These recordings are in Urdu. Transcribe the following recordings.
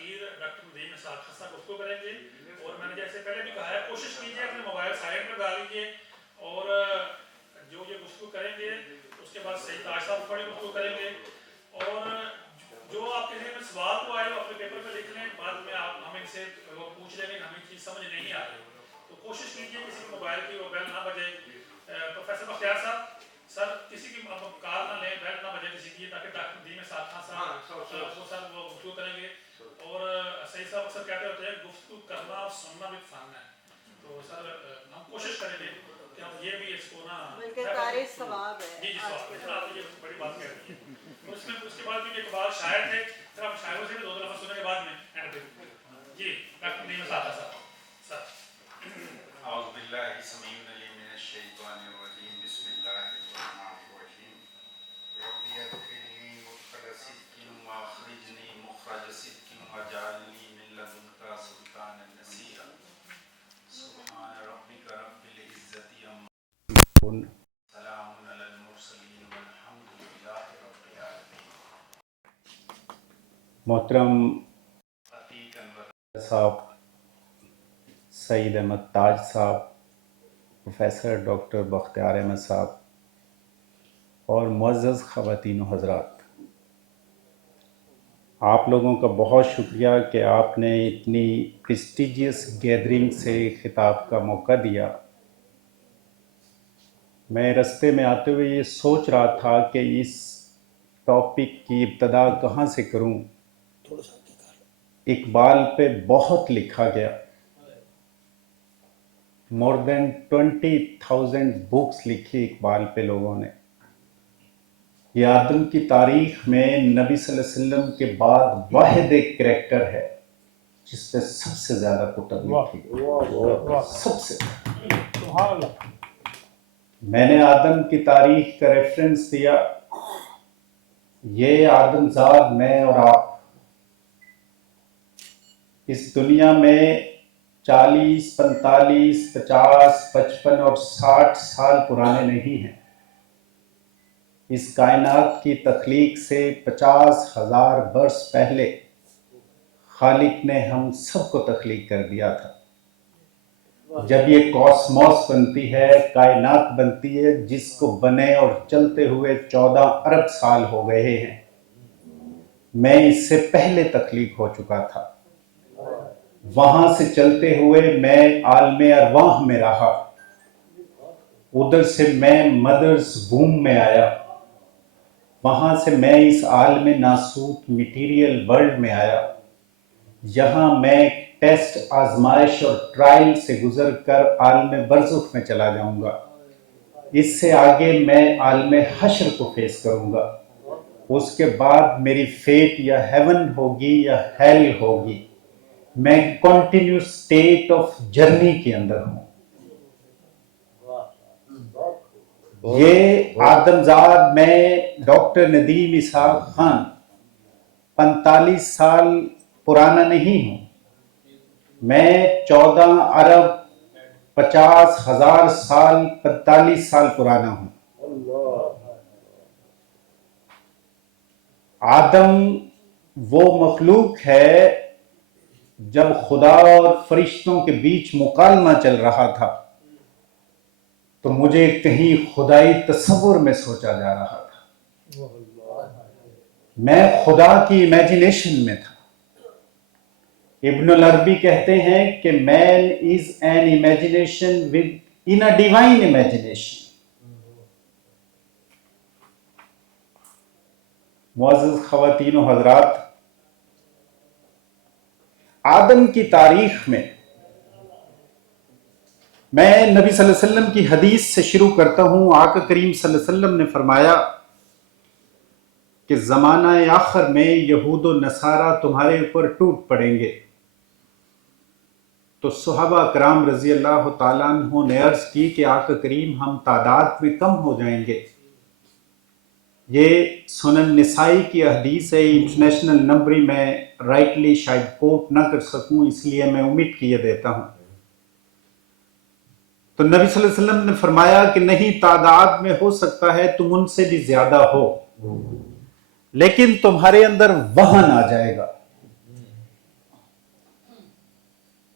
اخیر ڈاکٹر ندیم نثار خان صاحب گفتگو کریں گے، اور میں نے جیسے پہلے بھی کہا ہے کوشش کیجیے اپنے موبائل سائلنٹ میں ڈال لیجیے، اور جو یہ گفتگو کریں گے اس کے بعد سید تاج صاحب تھوڑی گفتگو کریں گے، اور جو آپ کے ذہن میں سوال تو آئے اپنے پیپر پہ لکھ لیں، بعد میں آپ ہم ان سے وہ پوچھ لیں گے ہمیں چیز سمجھ نہیں آ رہی، تو کوشش کیجیے کسی کے موبائل کی وہ بیل نہ بجے۔ پروفیسر بختیار صاحب سر کسی کی کال نہ لیں، بیل نہ بجے کسی کی، تاکہ ڈاکٹر ندیم نثار خان صاحب وہ سر وہ گفتگو کریں گے، اور سعید صاحب اکثر کہتے ہوتے ہیں گفتگو کرنا اور سننا بھی فن ہے، تو سر ہم کوشش کریں گے کہ ہم یہ بھی اس کو نا بلکہ قاری ثواب ہے جی ثواب آپ یہ بڑی بات کہہ رہی ہیں، اس کے بعد بھی اقبال شاعر تھے، پھر ہم شاعروں سے بھی دو لفظ سننے کے بعد میں جی ڈاکٹر ندیم نثار صاحب سر۔ اعوذ باللہ السمیع العلیم من الشیطان الرجیم، بسم اللہ الرحمن الرحیم، رب ادخلنی مدخل صدق واخرجنی مخرج صدق واجعلنی من لدنک سلطانا نصیرا، سبحان ربک رب العزة عما یصفون، سلام علی المرسلین والحمد للہ رب العالمین۔ محترم عتیق انور صاحب، سعید احمد تاج صاحب، پروفیسر ڈاکٹر بختیار احمد صاحب، اور معزز خواتین و حضرات، آپ لوگوں کا بہت شکریہ کہ آپ نے اتنی پریسٹیجیس گیدرنگ سے خطاب کا موقع دیا۔ میں رستے میں آتے ہوئے یہ سوچ رہا تھا کہ اس ٹاپک کی ابتدا کہاں سے کروں۔ اقبال پہ بہت لکھا گیا، مور دین 20,000 بکس لکھی اقبال پہ لوگوں نے۔ یہ آدم کی تاریخ میں نبی صلی اللہ علیہ وسلم کے بعد واحد ایک کریکٹر ہے جس پہ سب سے زیادہ کتب لکھی، سب سے۔ میں نے آدم کی تاریخ کا ریفرنس دیا، یہ آدم زاد میں اور آپ اس دنیا میں 40، 45، 50، 55 اور 60 سال پرانے نہیں ہیں۔ اس کائنات کی تخلیق سے 50,000 برس پہلے خالق نے ہم سب کو تخلیق کر دیا تھا۔ جب یہ کاسموس بنتی ہے، کائنات بنتی ہے، جس کو بنے اور چلتے ہوئے 14 ارب سال ہو گئے ہیں، میں اس سے پہلے تخلیق ہو چکا تھا۔ وہاں سے چلتے ہوئے میں عالم ارواح میں رہا، ادھر سے میں مدرز ووم میں آیا، وہاں سے میں اس عالم ناسوت میٹیریل ورلڈ میں آیا، یہاں میں ٹیسٹ، آزمائش اور ٹرائل سے گزر کر عالم برزخ میں چلا جاؤں گا۔ اس سے آگے میں عالم حشر کو فیس کروں گا، اس کے بعد میری فیٹ یا ہیون ہوگی یا ہیل ہوگی۔ میں کنٹینیو سٹیٹ آف جرنی کے اندر ہوں۔ یہ آدم زاد میں ڈاکٹر ندیم اسحاق خان 45 سال پرانا نہیں ہوں، میں 14 ارب 50,000 سال 45 سال پرانا ہوں۔ آدم وہ مخلوق ہے، جب خدا اور فرشتوں کے بیچ مکالمہ چل رہا تھا تو مجھے کہیں خدائی تصور میں سوچا جا رہا تھا، میں خدا کی امیجنیشن میں تھا۔ ابن العربی کہتے ہیں کہ man is an imagination within a divine imagination. معزز خواتین و حضرات، آدم کی تاریخ میں میں نبی صلی اللہ علیہ وسلم کی حدیث سے شروع کرتا ہوں۔ آقا کریم صلی اللہ علیہ وسلم نے فرمایا کہ زمانہ آخر میں یہود و نصارہ تمہارے اوپر ٹوٹ پڑیں گے۔ تو صحابہ کرام رضی اللہ تعالیٰ عنہ نے عرض کی کہ آقا کریم ہم تعداد میں کم ہو جائیں گے۔ یہ سنن نسائی کی حدیث ہے، انٹرنیشنل نمبری میں رائٹلی شاید کوٹ نہ کر سکوں، اس لیے میں امید کیے دیتا ہوں۔ تو نبی صلی اللہ علیہ وسلم نے فرمایا کہ نہیں، تعداد میں ہو سکتا ہے تم ان سے بھی زیادہ ہو، لیکن تمہارے اندر وہن آ جائے گا،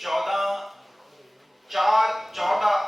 14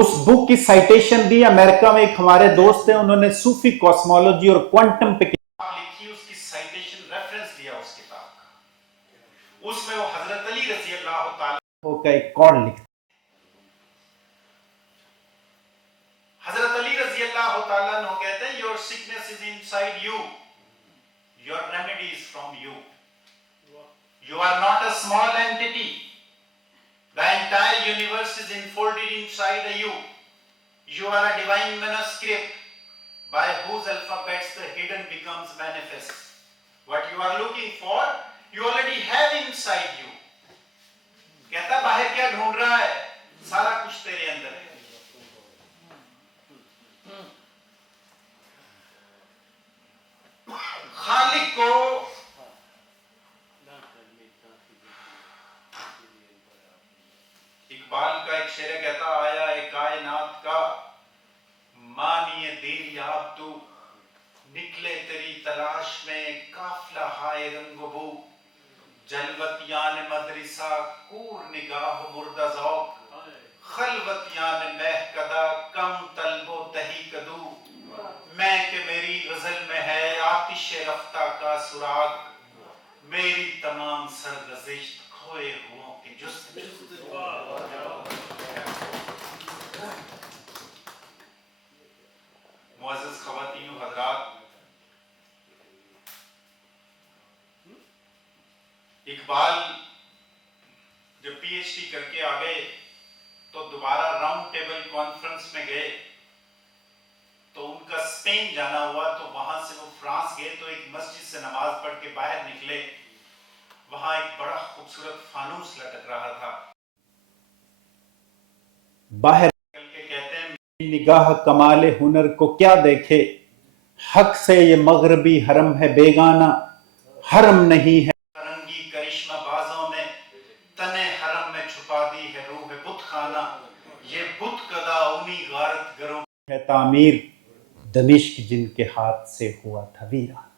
اس بک کی سائٹیشن دی امریکہ میں ایک ہمارے دوست ہیں, انہوں نے صوفی کاسمولوجی اور کوانٹم پہ کتاب لکھی, اس کی سائٹیشن ریفرنس دیا اس کتاب کا. اس میں وہ حضرت علی رضی اللہ تعالیٰ کا ایک کال لکھتا, حضرت علی رضی اللہ تعالیٰ عنہ کہتے ہیں your sickness is inside you, your remedy is from you. You are not a small entity. The entire universe is enfolded inside you. You are a divine manuscript by whose alphabets the hidden becomes manifest. What you are looking for, you already have inside you. کہتا باہر کیا ڈھونڈ رہا ہے, سارا کچھ تیرے اندر ہے. خالق کو اقبال کا ایک شعر کہتا, آیا اے کائنات کا مانی دیر یاب تو, نکلے تیری تلاش میں قافلہ ہائے رنگ و بو, جلوتیان مدرسہ کور نگاہ مردہ ذوق, خلوتیان مہکدہ کم طلب و تہی کدو, میں کہ میری غزل میں ہے آتش رفتہ کا سراغ, میری تمام سرگزشت کھوئے ہوں کی جستجو. معزز خواتین و حضرات, اقبال جب پی ایچ ڈی کر کے آ گئے تو دوبارہ راؤنڈ ٹیبل کانفرنس میں گئے, تو ان کا اسپین جانا ہوا, تو وہاں سے وہ فرانس گئے, تو ایک مسجد سے نماز پڑھ کے باہر نکلے, وہاں ایک بڑا خوبصورت فانوس لٹک رہا تھا. باہر نکل کے کہتے ہیں نگاہ کمال ہنر کو کیا دیکھے, حق سے یہ مغربی حرم ہے بیگانہ, حرم نہیں ہے رنگی کرشمہ بازوں نے, تنے حرم میں چھپا دی ہے روح بت خانہ, یہ بت کدا انہی غارت گروں ہے تعمیر, دمشق جن کے ہاتھ سے ہوا تھا ویران.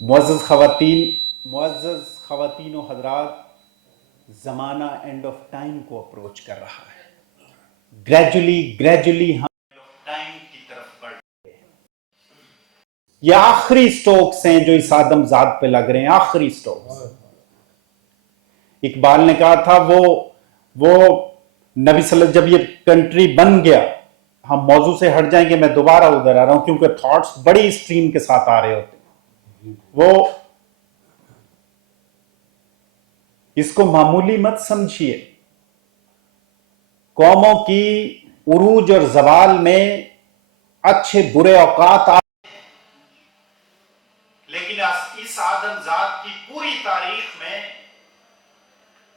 معزز خواتین و حضرات, زمانہ اینڈ آف ٹائم کو اپروچ کر رہا ہے. گریجولی ہم ٹائم کی طرف بڑھ رہے ہیں. یہ آخری سٹوکس ہیں جو اس آدم ذات پہ لگ رہے ہیں, آخری سٹوکس. اقبال نے کہا تھا وہ نبی صلی اللہ علیہ وسلم جب یہ کنٹری بن گیا, ہم موضوع سے ہٹ جائیں گے, میں دوبارہ ادھر آ رہا ہوں کیونکہ تھاٹس بڑی اسٹریم کے ساتھ آ رہے ہوتے ہیں. وہ اس کو معمولی مت سمجھیے, قوموں کی عروج اور زوال میں اچھے برے اوقات لیکن اس آدم ذات کی پوری تاریخ میں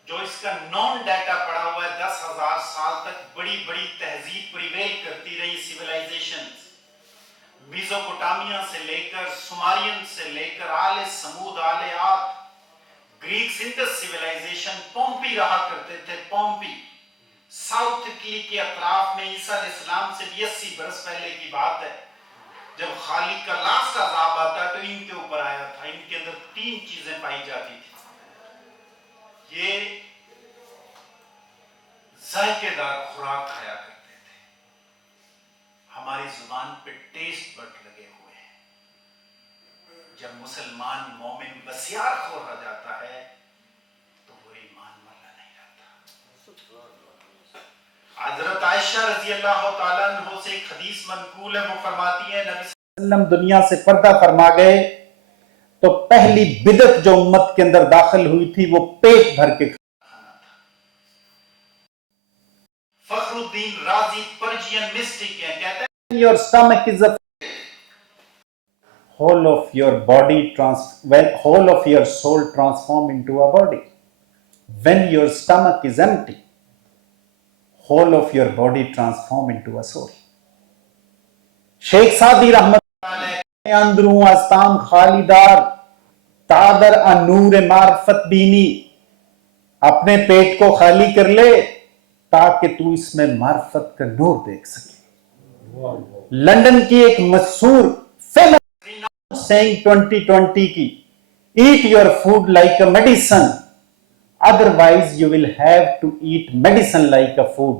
جو اس کا نون ڈیٹا پڑا ہوا ہے 10,000 سال تک بڑی بڑی تہذیب پریویل کرتی رہی, سیویلائزیشنز, میزوپوٹامیا سے لے کر سمارین سے لے کر آل سمود, آل عاد, گریک سندس سیویلائزیشن, پومپی رہا کرتے تھے. پومپی ساؤتھ اٹلی کے اطراف میں عیسیٰ علیہ السلام سے 80 برس پہلے کی بات ہے, جب خالق کا لاسٹ عذاب آتا تو ان کے اوپر آیا تھا. ان کے اندر 3 چیزیں پائی جاتی تھی. یہ ذائقے دار خوراک کھایا کرتے تھے, ہماری زبان پہ ٹیسٹ بڈ لگے ہوئے ہیں. جب مسلمان مومن بسیار خور ہو جاتا ہے تو وہ ایمان والا نہیں رہتا. حضرت عائشہ رضی اللہ تعالیٰ عنہ سے ایک حدیث منقول ہے, وہ فرماتی ہے نبی صلی اللہ علیہ وسلم دنیا سے پردہ فرما گئے تو پہلی بدعت جو امت کے اندر داخل ہوئی تھی وہ پیٹ بھر کے کھانا تھا. فخر الدین رازی پرجین مسٹک ہے, کہتے ہیں your stomach is a whole of your body whole of your soul transform into a body. When your stomach is empty, whole of your body transform into a soul. Sheikh Saadi رحمت اندروں استام خالیدار تادر انور معرفت بینی, اپنے پیٹ کو خالی کر لے تاکہ تو اس میں معرفت کا نور دیکھ سکے. لندن کی ایک مشہور فیمس سینگ 2020 کی, eat your food like a medicine, otherwise you will have to eat medicine like a food.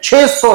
600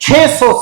600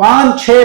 5-6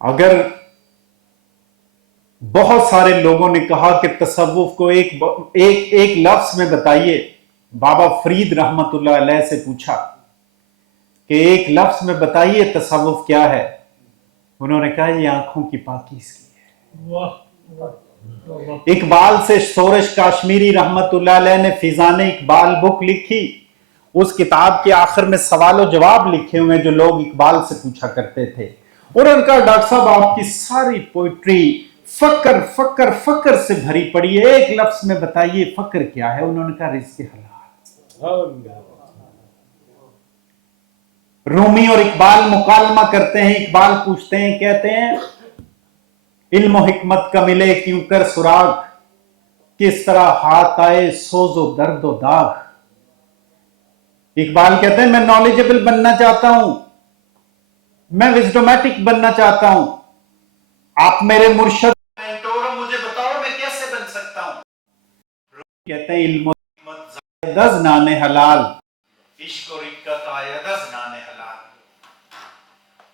اگر بہت سارے لوگوں نے کہا کہ تصوف کو ایک لفظ میں بتائیے، بابا فرید رحمت اللہ علیہ سے پوچھا کہ ایک لفظ میں بتائیے تصوف کیا ہے، انہوں نے کہا یہ آنکھوں کی پاکیزگی ہے۔ اقبال سے سورش کاشمیری رحمت اللہ علیہ نے فیضان اقبال بک لکھی، اس کتاب کے آخر میں سوال و جواب لکھے ہوئے جو لوگ اقبال سے پوچھا کرتے تھے، اور ان کا ڈاکٹر صاحب آپ کی ساری پوئٹری فقر فقر فقر سے بھری پڑی ہے، ایک لفظ میں بتائیے فقر کیا ہے؟ انہوں نے کہا رزق حلال۔ رومی اور اقبال مکالمہ کرتے ہیں، اقبال پوچھتے ہیں، کہتے ہیں علم و حکمت کا ملے کیوں کر سراغ، کس طرح ہاتھ آئے سوز و درد و داغ۔ اقبال کہتے ہیں میں نالجبل بننا چاہتا ہوں، میں وزڈومیٹک بننا چاہتا ہوں، آپ میرے مرشد مینٹور ہو، مجھے بتاؤ میں کیسے بن سکتا ہوں؟ کہتے ہیں علم و حکمت زائد از نان حلال، عشق و رقت آید از نان حلال۔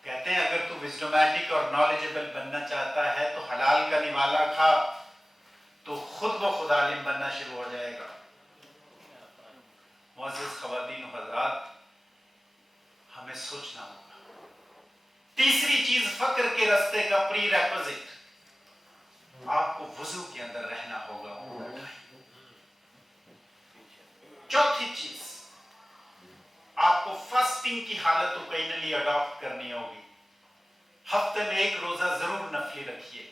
کہتے ہیں اگر تو وزڈومیٹک اور نالجبل بننا چاہتا ہے تو حلال کا نوالا کھا، تو خود بخود عالم بننا شروع ہو جائے گا۔ معزز خواتین و حضرات، ہمیں سوچنا ہوگا۔ تیسری چیز فقر کے راستے کا پری ریکوزٹ، آپ کو وضو کے اندر رہنا ہوگا۔ چوتھی چیز، آپ کو فاسٹنگ کی حالت اوکیجنلی اڈاپٹ کرنی ہوگی۔ ہفتے میں ایک روزہ ضرور نفلی رکھیے۔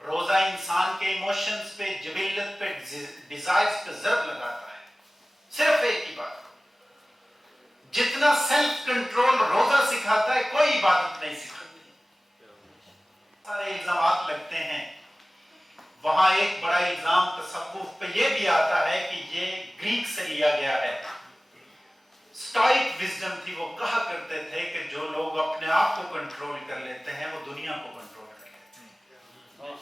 روزہ انسان کے ایموشنز پہ، جبلت پہ، ڈیزائرز پہ ضرب لگاتا ہے۔ صرف ایک ہی بات، جتنا سیلف کنٹرول روزہ سکھاتا ہے کوئی عبادت نہیں سکھاتی۔ سارے الزامات لگتے ہیں، وہاں ایک بڑا الزام تصوف پہ یہ بھی آتا ہے کہ یہ گریک سے لیا گیا ہے۔ سٹائک وزڈم تھی، وہ کہا کرتے تھے کہ جو لوگ اپنے آپ کو کنٹرول کر لیتے ہیں وہ دنیا کو کنٹرول کر لیتے ہیں۔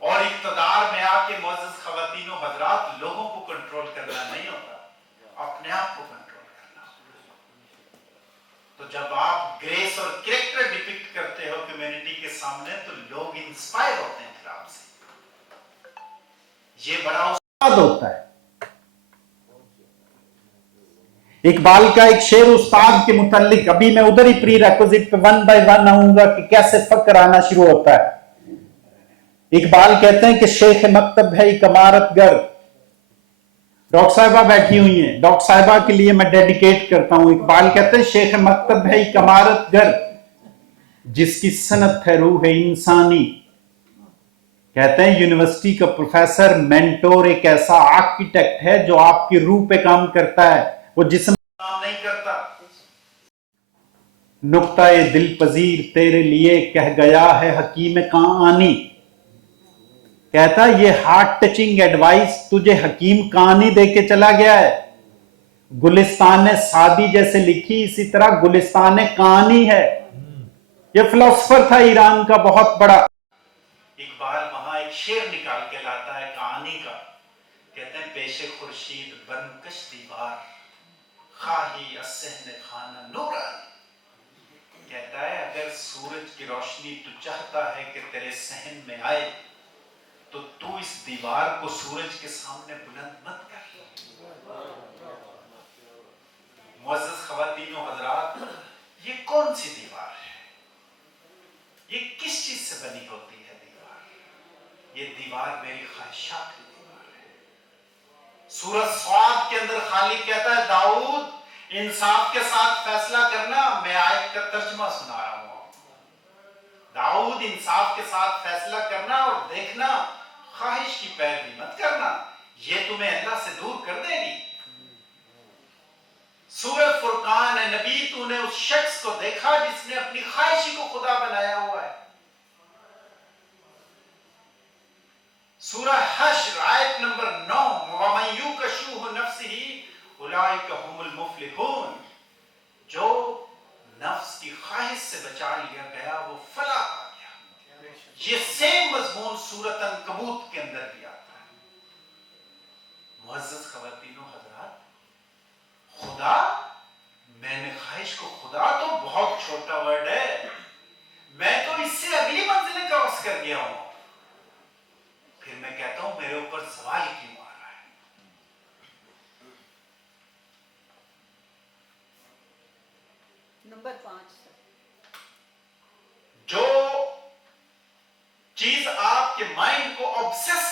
اور اقتدار میں آ کے معزز خواتین و حضرات، لوگوں کو کنٹرول کرنا نہیں ہوتا، اپنے آپ کو کنٹرول کرنا ہوتا۔ تو جب آپ گریس اور کریکٹر ڈپکٹ کرتے ہو کمیونٹی کے سامنے تو لوگ انسپائر ہوتے ہیں پھر آپ سے۔ یہ بڑا استاد ہوتا ہے۔ اقبال کا ایک شعر استاد کے متعلق، ابھی میں ادھر ہی پری ریکوزٹ پہ ون بائی ون آؤں گا کہ کیسے فقر آنا شروع ہوتا ہے۔ اقبال کہتے ہیں کہ شیخ مکتب ہے ایک عمارت گر، ڈاکٹر صاحبہ بیٹھی ہوئی ہیں، ڈاکٹر صاحبہ کے لیے میں ڈیڈیکیٹ کرتا ہوں۔ اقبال کہتے ہیں شیخ مکتب ہے ایک عمارت گر، جس کی صنعت ہے روح انسانی۔ کہتے ہیں یونیورسٹی کا پروفیسر، مینٹور ایک ایسا آرکیٹیکٹ ہے جو آپ کی روح پہ کام کرتا ہے، وہ جسم کام نہیں کرتا۔ نقطہ دل پذیر تیرے لیے کہہ گیا ہے حکیم کہانی۔ کہتا یہ ہارٹ ٹچنگ ایڈوائس تجھے حکیم کہانی دے کے چلا گیا ہے۔ گلستان سعدی جیسے لکھی، اسی طرح گلستان کہانی ہے۔ یہ فلسفر تھا ایران کا بہت بڑا۔ اقبال وہاں ایک شعر نکال کے لاتا ہے کہانی کا، کہتے ہیں پیش خورشید بنکش دیوار، خواہی از صحن خانہ نورانی۔ کہتا ہے اگر سورج کی روشنی تو چاہتا ہے کہ تیرے صحن میں آئے تو اس دیوار کو سورج کے سامنے بلند مت کر۔ معزز خواتین و حضرات، یہ کون سی دیوار ہے؟ یہ کس چیز سے بنی ہوتی ہے دیوار؟ یہ دیوار میری خواہشات کی دیوار ہے۔ سورۃ صاد کے اندر خالق کہتا ہے داؤد انصاف کے ساتھ فیصلہ کرنا، میں آیت کا ترجمہ سنا رہا ہوں۔ داؤد انصاف کے ساتھ فیصلہ کرنا اور دیکھنا، خواہش کی پیروی مت کرنا، یہ تمہیں اللہ سے دور کر دے گی۔ سورہ فرقان ہے نبی، تو نے اس شخص کو دیکھا جس نے اپنی خواہشی کو خدا بنایا ہوا ہے۔ سورہ حشر آیت نمبر 9، وَمَن یُوقَ شُحَّ نَفْسِهِ أُولَٰئِکَ هُمُ الْمُفْلِحُونَ، جو نفس کی خواہش سے بچا لیا گیا وہ فلاح پا گیا۔ یہ سیم مضمون سورۃ عنکبوت کے اندر بھی آتا ہے۔ معزز خواتین و حضرات، خدا، میں نے خواہش کو، خدا تو بہت چھوٹا ورڈ ہے، میں تو اس سے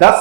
10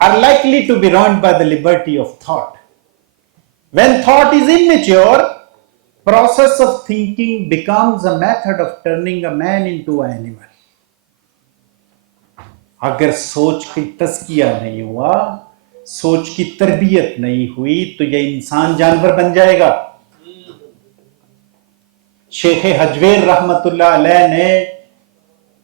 are likely to be ruined by the liberty of thought. When thought is immature, Process of thinking becomes a method of turning a man into an animal. اگر سوچ کی تزکیہ نہیں ہوا، سوچ کی تربیت نہیں ہوئی تو یہ انسان جانور بن جائے گا. شیخ حجویر رحمت اللہ علیہ نے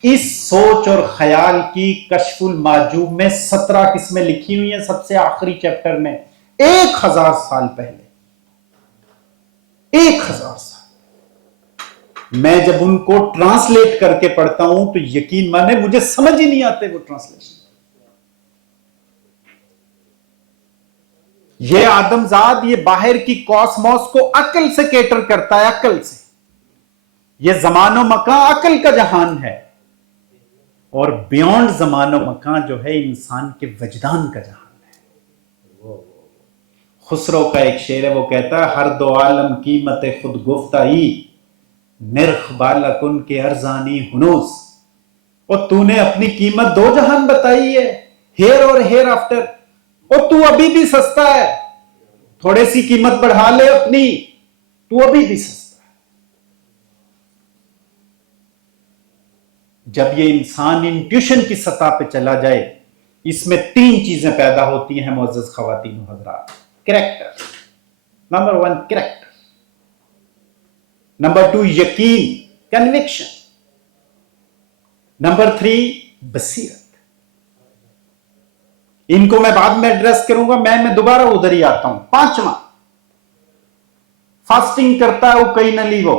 اس سوچ اور خیال کی کشف المعجوب میں 17 قسمیں لکھی ہوئی ہیں، سب سے آخری چیپٹر میں 1000 سال پہلے. 1000 سال. میں جب ان کو ٹرانسلیٹ کر کے پڑھتا ہوں تو یقین مانے مجھے سمجھ ہی نہیں آتے وہ ٹرانسلیشن. یہ آدمزاد یہ باہر کی کاسموس کو عقل سے کیٹر کرتا ہے، عقل سے. یہ زمان و مکان عقل کا جہان ہے، اور بیونڈ زمان و مکان جو ہے انسان کے وجدان کا جہان ہے. خسرو کا ایک شعر ہے، وہ کہتا ہے ہر دو عالم قیمت خود گفتائی، نرخ بالا کن کے ارزانی ہنوس. اور تو نے اپنی قیمت 2 جہان بتائی ہے، ہیر اور ہیر آفٹر، اور تو ابھی بھی سستا ہے. تھوڑے سی قیمت بڑھا لے اپنی، تو ابھی بھی سستا. جب یہ انسان انٹیوشن کی سطح پہ چلا جائے، اس میں 3 چیزیں پیدا ہوتی ہیں معزز خواتین و حضرات. Character, number 1 character. نمبر 2 یقین، کنوکشن. نمبر 3 بصیرت. ان کو میں بعد میں ایڈریس کروں گا. میں دوبارہ ادھر ہی آتا ہوں. 5واں، فاسٹنگ کرتا ہے وہ کئی نہ لی وہ.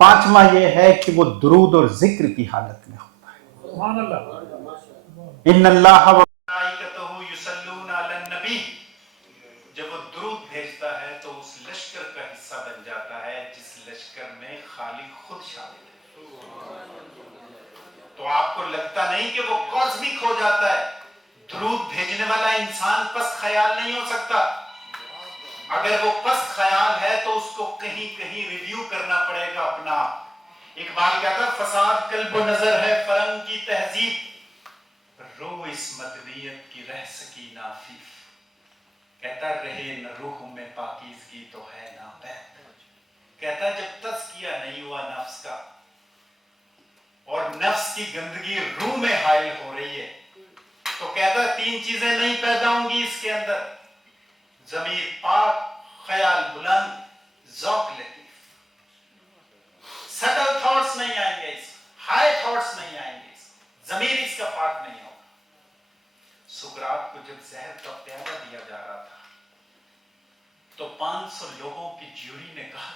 5واں یہ ہے کہ وہ درود اور ذکر کی حالت میں ہوتا ہے. سبحان اللہ. ان اللہ و ملائکتہ یصلون علی النبی. جب وہ درود بھیجتا ہے تو اس لشکر کا حصہ بن جاتا ہے جس لشکر میں خالق خود شامل ہے. تو آپ کو لگتا نہیں کہ وہ کاسمک ہو جاتا ہے. درود بھیجنے والا انسان پس خیال نہیں ہو سکتا. اگر وہ پس خیال ہے تو اس کو کہیں کہیں ریویو کرنا پڑے گا اپنا. اقبال کہتا ہے فساد قلب و نظر ہے فرنگ کی تہذیب، رو اس مدنیت کی رہ سکی نافیف. کہتا رہے نہ روح میں پاکیزگی تو ہے نہ بیت. کہتا جب تزکیہ نہیں ہوا نفس کا اور نفس کی گندگی روح میں حائل ہو رہی ہے تو کہتا 3 چیزیں نہیں پیدا ہوں گی اس کے اندر: ضمیر پاک، خیال بلند، ذوق لطیف. سٹل تھاٹس نہیں آئیں گے، ہائی تھاٹس نہیں آئیں گے، ضمیر اس کا پاک نہیں ہوگا. سقراط کو جب زہر کا پیالہ دیا جا رہا تھا تو 500 لوگوں کی جیوری نے کہا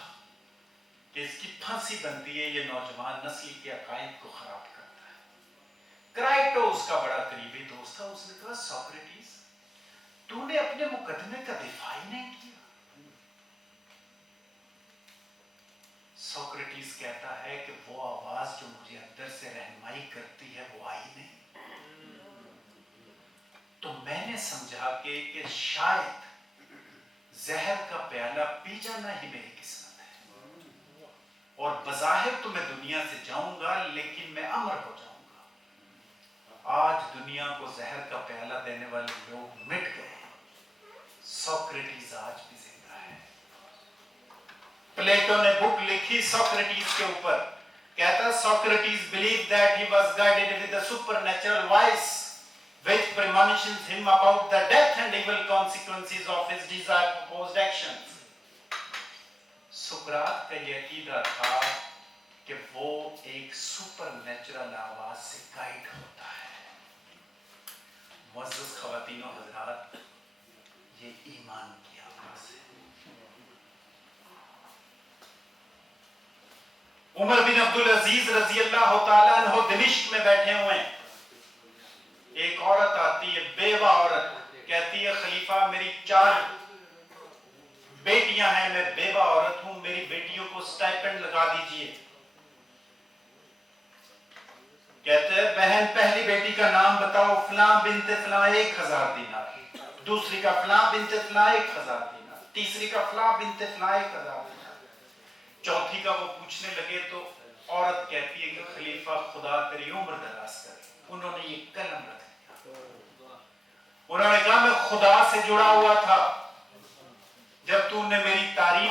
کہ اس کی پھانسی بنتی ہے، یہ نوجوان نسل کے عقائد کو خراب کرتا ہے. کرائٹو اس کا بڑا قریبی دوست تھا. اس نے کہا سوکریٹس، تو نے اپنے مقدمے کا دفاع ہی نہیں کیا. سوکریٹس کہتا ہے کہ وہ آواز جو مجھے اندر سے رہنمائی کرتی ہے وہ آئی نہیں. تو میں نے سمجھا کہ شاید زہر کا پیالہ پی جانا ہی میری قسمت ہے، اور بظاہر تو میں دنیا سے جاؤں گا لیکن میں امر ہو جاؤں گا. آج دنیا کو زہر کا پیالہ دینے والے لوگ مٹ گئے. سوکریٹس آج بھی زندہ ہے. پلیٹو نے بک لکھی سوکریٹس کے اوپر. کہتا Socrates believed that he was guided with a supernatural voice which premonitions him about the death and evil consequences of his desired proposed actions. سقراط کا یہ عقیدہ تھا کہ وہ ایک سپر نیچرل آواز سے گائیڈ ہوتا ہے. معزز خواتین و حضرات، یہ ایمان کی آواز ہے. عمر بن عبدالعزیز رضی اللہ تعالیٰ عنہ دمشق میں بیٹھے ہوئے ہیں. ایک عورت آتی ہے، بیوہ عورت، کہتی ہے خلیفہ میری 4 بیٹیاں ہیں، میں بیوہ عورت ہوں، میری بیٹیوں کو سٹائپنڈ لگا دیجئے. کہتے ہیں بہن پہلی بیٹی کا نام بتاؤ، فلاں بنت فلاں 1000 دینار، دوسری کا فلاں بنت فلاں 1000 دینار، تیسری کا فلاں بنت فلاں 1000 دینار. چوتھی کا وہ پوچھنے لگے تو عورت کہتی ہے کہ خلیفہ خدا تیری عمر دراز کرے. انہوں نے یہ قلم رکھ دیا. انہوں نے کہا میں خدا سے جڑا ہوا تھا. جب تم نے میری تعریف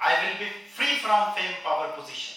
I will be free from fame, power, position.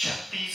36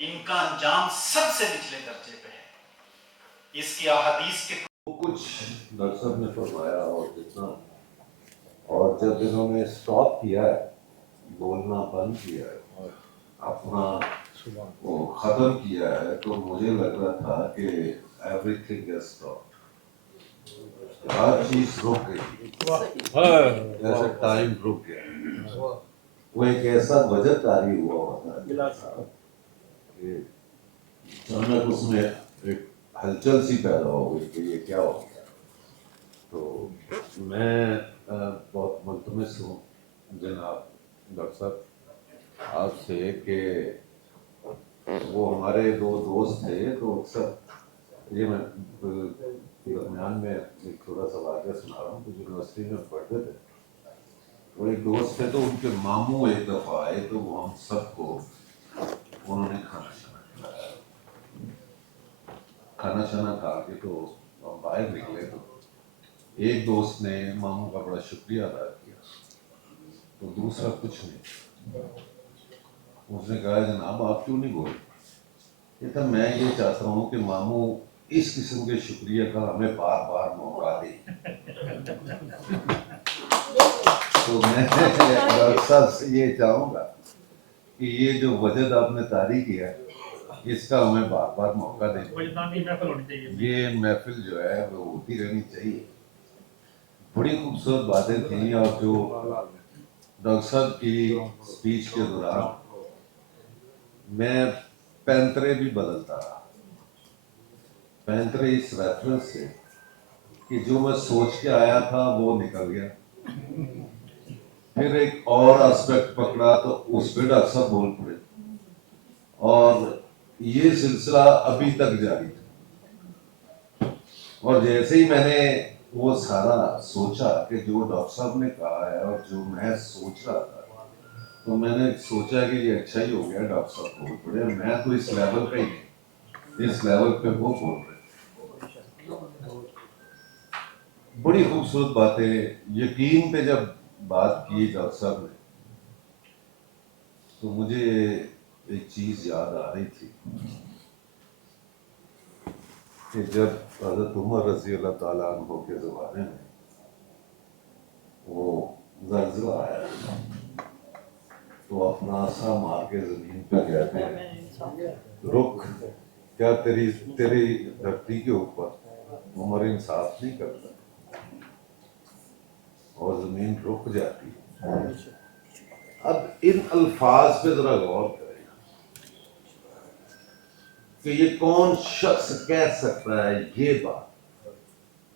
ان کا انجام سب سے نچلے درجے پہ ہے. اس کی احادیث کے کچھ ڈاکٹر صاحب نے فرمایا اور جتنا، اور جب انہوں نے اسٹاپ کیا ہے، بولنا بند کیا ہے، اپنا وہ ختم کیا ہے، تو مجھے لگ رہا تھا کہ ایوری تھنگ از اسٹاپ، ہر چیز رک گئی، جیسے ٹائم رک گیا. وہ ایک ایسا وجہ طاری ہوا ہوتا ہے کہ اچانک اس میں ایک ہلچل سی پیدا ہو گئی کہ یہ کیا ہو گیا. تو میں بہت ملتمس ہوں جناب ڈاکٹر صاحب آپ سے کہ وہ ہمارے دو دوست تھے، تو اکثر یہ میں درمیان میں ایک تھوڑا سا واقعہ سنا رہا ہوں. کچھ یونیورسٹی میں پڑھتے تھے، وہ ایک دوست تھے، تو ان کے ماموں ایک دفعہ آئے، تو وہ ہم سب کو انہوں نے کھانا شانا کھلایا. کھانا شانا کھا کے تو ہم باہر نکلے، تو ایک دوست نے ماموں کا بڑا شکریہ ادا کیا، تو دوسرا کچھ نہیں. اس نے کہا جناب آپ کیوں نہیں بولے؟ کہتا میں یہ چاہتا ہوں کہ ماموں اس قسم کے شکریہ کا ہمیں بار بار موقع دے. تو میں ڈاکٹر صاحب سے یہ چاہوں گا کہ یہ جو وجد آپ نے طاری کیا ہے، اس کا ہمیں بار بار موقع دیں. یہ محفل جو ہے وہ ہوتی رہنی چاہیے. بڑی خوبصورت باتیں تھیں، اور جو ڈاکٹر صاحب کی اسپیچ کے دوران میں پینترے بھی بدلتا رہا. پینترے اس ریفرنس سے کہ جو میں سوچ کے آیا تھا وہ نکل گیا، پھر ایک اور اسپیکٹ پکڑا تو اس پہ ڈاکٹر صاحب بول پڑے، اور یہ سلسلہ ابھی تک جاری تھا. اور جیسے ہی میں نے وہ سارا سوچا کہ جو ڈاکٹر صاحب نے کہا ہے اور جو میں سوچ رہا تھا، تو میں نے سوچا کہ یہ اچھا ہی ہو گیا ڈاکٹر صاحب بول پڑے. میں تو اس لیول پہ ہی نہیں، اس لیول پہ وہ بول رہے. بڑی خوبصورت باتیں. یقین پہ جب بات کی ڈاکٹر صاحب نے، تو مجھے ایک چیز یاد آ رہی تھی کہ جب حضرت عمر رضی اللہ تعالیٰ عنہ کے زمانے میں وہ زلزلہ آیا، تو اپنا عصا مار کے زمین پہ کہتے ہیں رک، کیا تیری دھرتی کے اوپر عمر انصاف نہیں کرتا، اور زمین رک جاتی ہے. اب ان الفاظ پہ ذرا غور کریں کہ یہ کون شخص کہہ سکتا ہے یہ بات،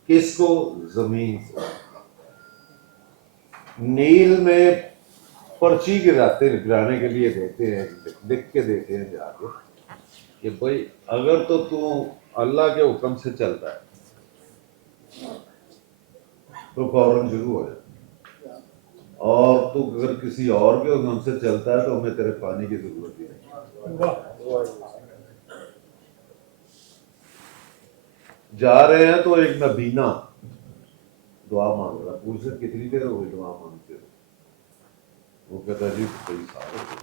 کس کو؟ زمین کو. نیل میں پرچی گرانے کے لیے دیتے ہیں، لکھ کے دیتے ہیں جا کے کہ بھائی اگر تو اللہ کے حکم سے چلتا ہے تو فوراً شروع ہو جائے، اور تو اگر کسی اور کے حکم سے چلتا ہے تو ہمیں تیرے پانی کی ضرورت ہی نہیں. جا رہے ہیں تو ایک نبینا دعا مانگ رہا، پوچھ سے کتنی دیر ہو گئی دعا مانگتے ہو؟ وہ کہتا ہے جی کئی سال ہو گئے.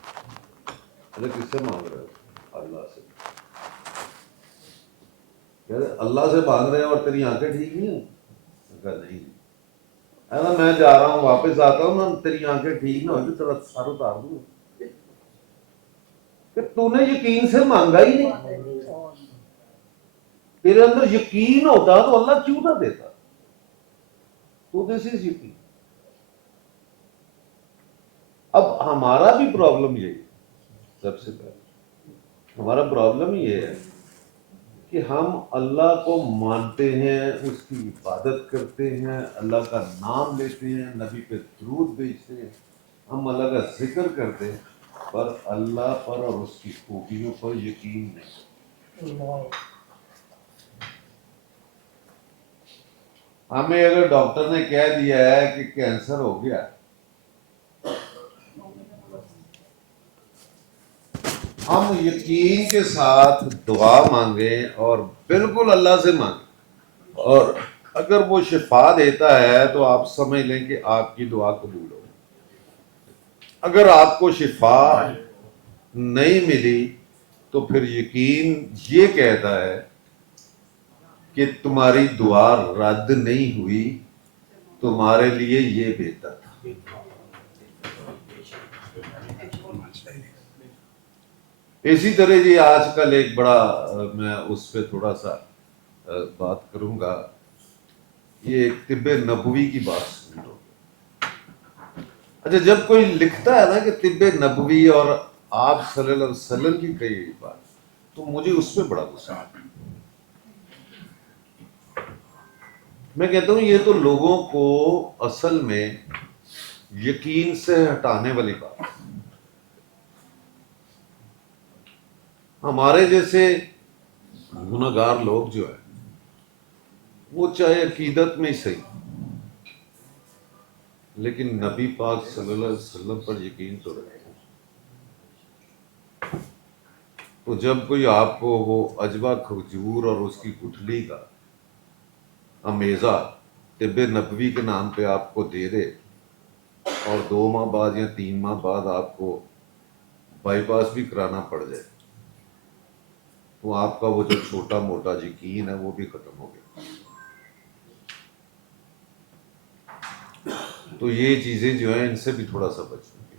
ارے کس سے مانگ رہے ہو؟ اللہ سے. اللہ سے مانگ رہے ہیں اور تیری آنکھیں ٹھیک نہیں ہیں؟ کہا نہیں. میں جا رہا ہوں واپس آتا ہوں نا، تیری آنکھیں ٹھیک نہ ہو تو تیرا سر اتار دوں. کہ تو نے یقین سے مانگا ہی نہیں. تیرے اندر یقین ہوتا تو اللہ کیوں نہ دیتا؟ تو دس از یقین. اب ہمارا بھی پرابلم یہی ہے. سب سے پہلے ہمارا پرابلم یہ ہے کہ ہم اللہ کو مانتے ہیں، اس کی عبادت کرتے ہیں، اللہ کا نام لیتے ہیں، نبی پہ درود بھیجتے ہیں، ہم اللہ کا ذکر کرتے ہیں، پر اللہ پر اور اس کی خوبیوں پر یقین نہیں. ہمیں اگر ڈاکٹر نے کہہ دیا ہے کہ کینسر ہو گیا، ہم یقین کے ساتھ دعا مانگیں اور بالکل اللہ سے مانگیں، اور اگر وہ شفا دیتا ہے تو آپ سمجھ لیں کہ آپ کی دعا قبول ہو. اگر آپ کو شفا نہیں ملی تو پھر یقین یہ کہتا ہے کہ تمہاری دعا رد نہیں ہوئی، تمہارے لیے یہ بہتر تھا۔ اسی طرح جی آج کل ایک بڑا میں اس پہ تھوڑا سا بات کروں گا، یہ طب نبوی کی بات سن لو۔ اچھا جب کوئی لکھتا ہے نا کہ طب نبوی اور آپ صلی اللہ علیہ وسلم کی کہی گئی بات، تو مجھے اس پہ بڑا غصہ آتا ہے۔ میں کہتا ہوں یہ تو لوگوں کو اصل میں یقین سے ہٹانے والی بات ہے۔ ہمارے جیسے گنہگار لوگ جو ہیں وہ چاہے عقیدت میں ہی صحیح، لیکن نبی پاک صلی اللہ علیہ وسلم پر یقین تو رکھیں۔ تو جب کوئی آپ کو وہ عجبہ کھجور اور اس کی گٹھلی کا امیزہ طب نبوی کے نام پہ آپ کو دے دے اور 2 ماہ بعد یا 3 ماہ بعد آپ کو بائی پاس بھی کرانا پڑ جائے، تو آپ کا وہ جو چھوٹا موٹا یقین ہے وہ بھی ختم ہو گیا۔ تو یہ چیزیں جو ہیں ان سے بھی تھوڑا سا بچوں گے۔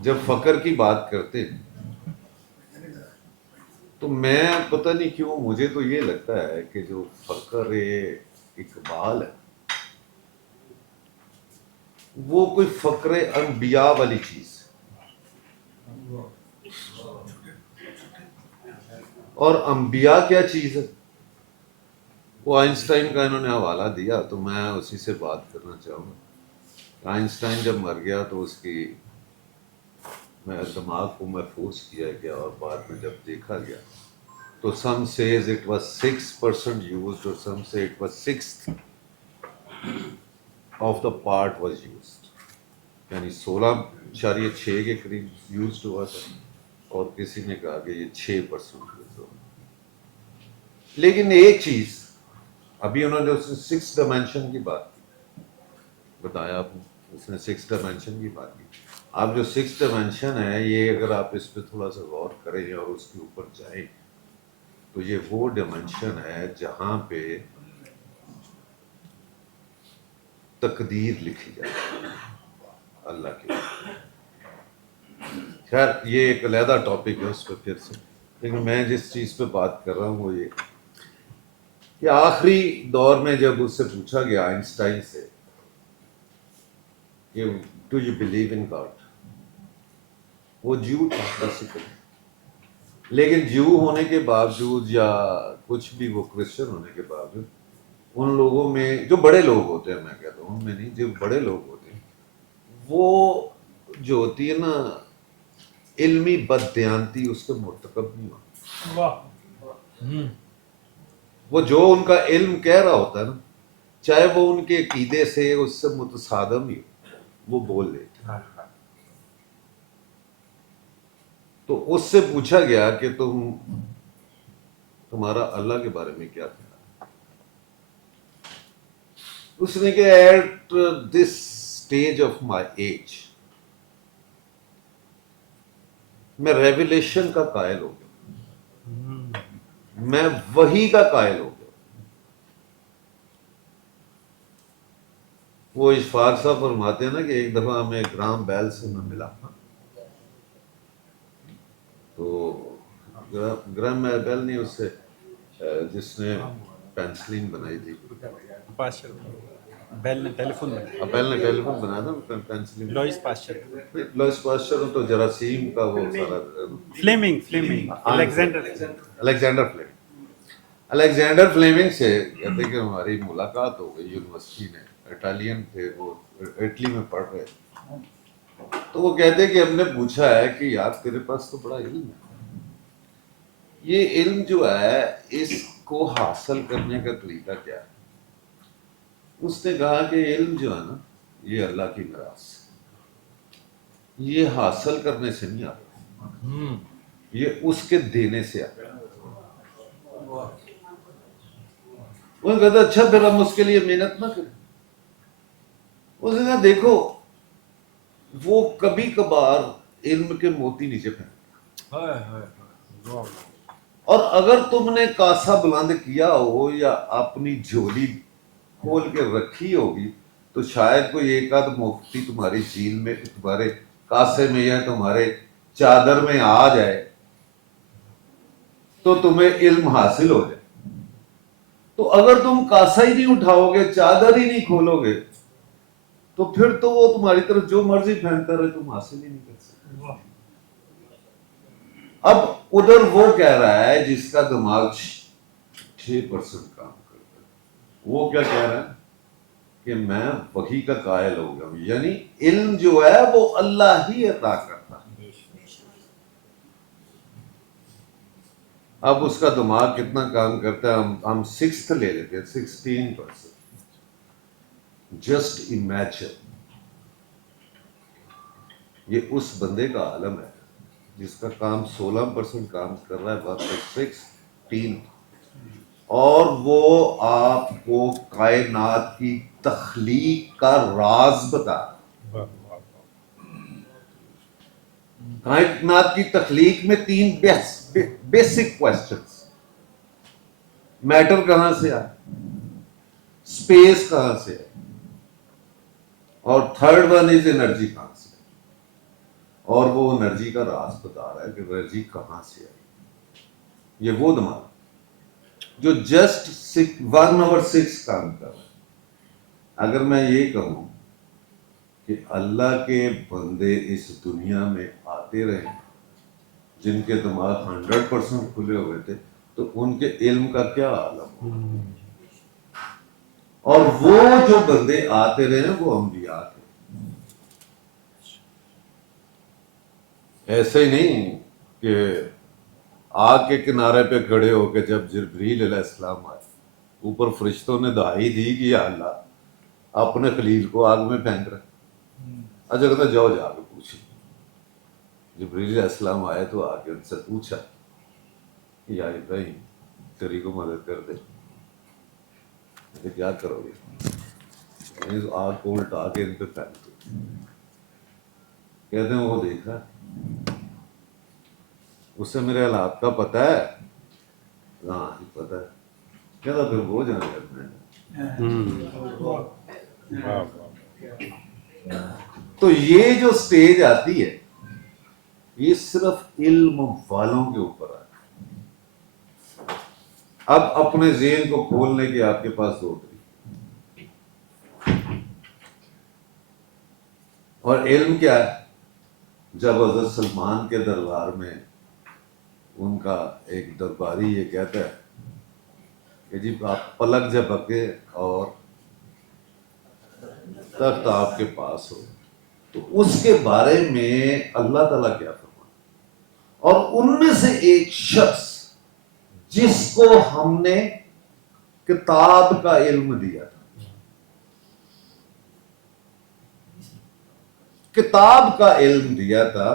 جب فقر کی بات کرتے ہیں تو میں پتہ نہیں کیوں مجھے تو یہ لگتا ہے کہ جو فقر اقبال ہے وہ کوئی فقر انبیاء والی چیز ہے، اور انبیاء کیا چیز ہے وہ آئنسٹائن کا انہوں نے حوالہ دیا تو میں اسی سے بات کرنا چاہوں گا۔ آئنسٹائن جب مر گیا تو اس کی میں دماغ کو محفوظ کیا گیا، اور بعد میں جب دیکھا گیا تو some says it was 6% used or some say it was 6th of the part was used، یعنی 16.6 کے قریب یوزڈ ہوا تھا، اور کسی نے کہا کہ یہ 6% یوز ہوا۔ لیکن ایک چیز ابھی انہوں نے اس نے 6 ڈائمینشن کی بات کی، بتایا آپ نے، اس نے 6 ڈائمینشن کی بات کی۔ اب جو 6 ڈائمینشن ہے یہ اگر آپ اس پہ تھوڑا سا غور کریں اور اس کے اوپر جائیں تو یہ وہ ڈائمینشن ہے جہاں پہ تقدیر لکھی جاتی ہے اللہ کے۔ خیر یہ ایک علیحدہ ٹاپک ہے، اس پہ پھر سے، لیکن میں جس چیز پہ بات کر رہا ہوں وہ یہ کہ آخری دور میں جب اس سے پوچھا گیا آئنسٹائن سے کہ do you believe in God, وہ جیو تھا بیسیکلی، لیکن جیو ہونے کے باوجود یا کچھ بھی وہ کرسچن ہونے کے باوجود ان لوگوں میں جو بڑے لوگ ہوتے ہیں، میں کہتا ہوں ان میں نہیں، جو بڑے لوگ ہوتے ہیں وہ جو ہوتی ہے نا علمی بددیانتی اس کے مرتکب نہیں ہوتے۔ وہ جو ان کا علم کہہ رہا ہوتا ہے نا، چاہے وہ ان کے عقیدے سے اس سے متصادم ہی ہو، وہ بول لیتے ہیں۔ تو اس سے پوچھا گیا کہ تمہارا اللہ کے بارے میں کیا خیال ہے؟ اس نے کہا at this stage of my age میں ریویلیشن کا قائل ہو گیا، میں وحی کا قائل ہو گیا۔ وہ اشفاق صاحب فرماتے ہیں نا کہ ایک دفعہ ہمیں گرام بیل سے میں ملا، تو گرام بیل نہیں، اس سے جس نے پینسلین بنائی تھی، بیل نے ٹیلی فون بنایا، بیل نے ٹیلی فون بنایا تھا، penicillin Louis Pasteur, Louis Pasteur تو جراثیم کا وہ سارا فلیمنگ الیگزینڈر فلیمنگ سے کہتے کہ ہماری ملاقات ہو گئی یونیورسٹی میں، اٹالین تھے وہ، اٹلی میں پڑھ رہے تھے، تو وہ کہتے کہ ہم نے پوچھا ہے کہ یار تیرے پاس تو بڑا علم ہے، یہ علم جو ہے اس کو حاصل کرنے کا طریقہ کیا ہے؟ اس نے کہا کہ علم جو ہے نا یہ اللہ کی میراث ہے، یہ حاصل کرنے سے نہیں آتا، یہ اس کے دینے سے آتا ہے۔ وہ کہتا اچھا پھر ہم اس کے لیے محنت نہ کریں؟ اس نے کہا دیکھو وہ کبھی کبھار علم کے موتی نیچے پھینکتے، اور اگر تم نے کاسا بلند کیا ہو یا اپنی جھولی کھول کے رکھی ہوگی تو شاید کوئی ایک آدھ مفتی تمہاری جھیل میں تمہارے کاسے میں یا تمہارے چادر میں آ جائے تو تمہیں علم حاصل ہو جائے. تو اگر تم کاسا ہی نہیں اٹھاؤ گے، چادر ہی نہیں کھولو گے، تو پھر تو وہ تمہاری طرف جو مرضی پھینکتا رہے، تم حاصل ہی نہیں کر سکتے. اب ادھر وہ کہہ رہا ہے جس کا دماغ 6% کام کرتا ہے، وہ کیا کہہ رہا ہے کہ میں وحی کا قائل ہو گیا ہوں، یعنی علم جو ہے وہ اللہ ہی عطا کرتا ہے. اب اس کا دماغ کتنا کام کرتا ہے، ہم 6 لے لیتے ہیں، 16%. جسٹ امیجن، یہ اس بندے کا عالم ہے جس کا کام 16% کام کر رہا ہے، باقی 16، اور وہ آپ کو کائنات کی تخلیق کا راز بتا رہا ہے. کائنات کی تخلیق میں 3 بیسک کوسچنز: میٹر کہاں سے آیا، اسپیس کہاں سے آئی، اور تھرڈ ون از انرجی کہاں سے آئی. اور وہ انرجی کا راز بتا رہا ہے کہ انرجی کہاں سے آئی. یہ وہ دماغ جو جسٹ 1/6 کام کر رہا ہے. اگر میں یہ کہوں کہ اللہ کے بندے اس دنیا میں آتے رہے جن کے دماغ 100% کھلے ہوئے تھے، تو ان کے علم کا کیا عالم ہو. اور وہ جو بندے آتے رہے وہ انبیاء تھے. ایسے ہی نہیں کہ آگ کے کنارے پہ کھڑے ہو کے جب جبریل علیہ السلام آئے، اوپر فرشتوں نے دہائی دی کہ یا اللہ اپنے خلیل کو آگ میں پھینک رہے. اچھا کہتا جاؤ جا کے پوچھو. جبریل علیہ السلام آئے تو آ کے ان سے پوچھا کہ یا ابراہیم تیری کو مدد کر دے. کیا کرو گے؟ آگ کو الٹا کے ان پہ پھینک دو. کہتے ہیں وہ دیکھا، اس سے میرے حالات کا پتہ ہے. ہاں پتہ ہے. کہتا پھر وہ جانا کرنا ہے. تو یہ جو سٹیج آتی ہے یہ صرف علم والوں کے اوپر ہے. اب اپنے ذہن کو کھولنے کے آپ کے پاس 2 طریقے. اور علم کیا ہے؟ جب حضرت سلمان کے دربار میں ان کا ایک درباری یہ کہتا ہے کہ جی آپ پلک جھپکے اور تخت آپ کے پاس ہو، تو اس کے بارے میں اللہ تعالیٰ کیا فرماتا. اور ان میں سے ایک شخص جس کو ہم نے کتاب کا علم دیا تھا، کتاب کا علم دیا تھا،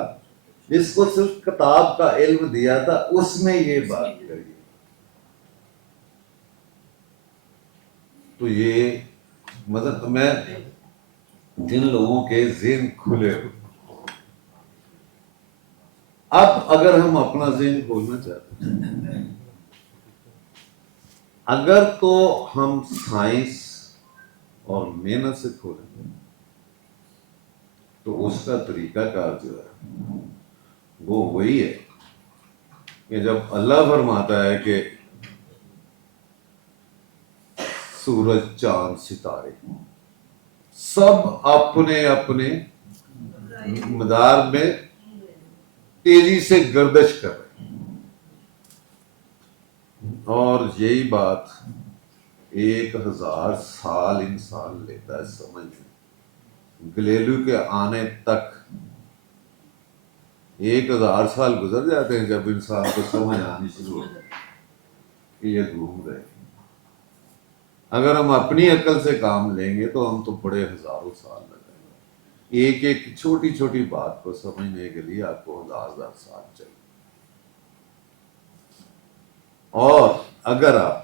جس کو صرف کتاب کا علم دیا تھا، اس نے یہ بات کہی. تو یہ مطلب میں جن لوگوں کے ذہن کھلے ہو، اب اگر ہم اپنا ذہن کھولنا چاہتے ہیں، اگر تو ہم سائنس اور محنت سے کھولیں تو اس کا طریقہ کار جو ہے وہ وہی ہے کہ جب اللہ فرماتا ہے کہ سورج چاند ستارے سب اپنے اپنے مدار میں تیزی سے گردش کر رہے ہیں، اور یہی بات 1000 سال انسان لیتا ہے سمجھنے. گلیلیو کے آنے تک 1000 سال گزر جاتے ہیں جب انسان کو سمجھ آنی شروع ہوتی ہے کہ یہ گھوم رہے ہیں. اگر ہم اپنی عقل سے کام لیں گے تو ہم تو بڑے ہزاروں سال لگیں گے. ایک ایک چھوٹی چھوٹی بات کو سمجھنے کے لیے آپ کو 1000 سال چاہیے. اور اگر آپ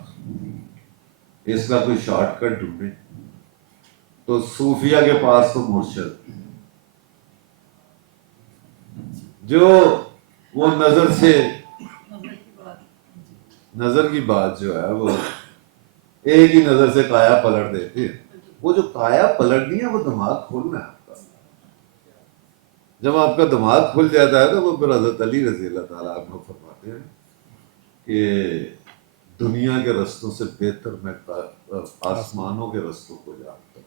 اس کا کوئی شارٹ کٹ ڈھونڈیں تو صوفیہ کے پاس تو مرشد جو وہ نظر سے نظر کی بات جو ہے وہ ایک ہی نظر سے کایا پلٹ دیتی ہے. وہ جو کایا پلٹنی ہے وہ دماغ کھولنا ہے آپ کا. جب آپ کا دماغ کھل جاتا ہے تو وہ پھر حضرت علی رضی اللہ تعالیٰ عنہ فرماتے ہیں کہ دنیا کے رستوں سے بہتر میں آسمانوں کے رستوں کو جانتا ہوں.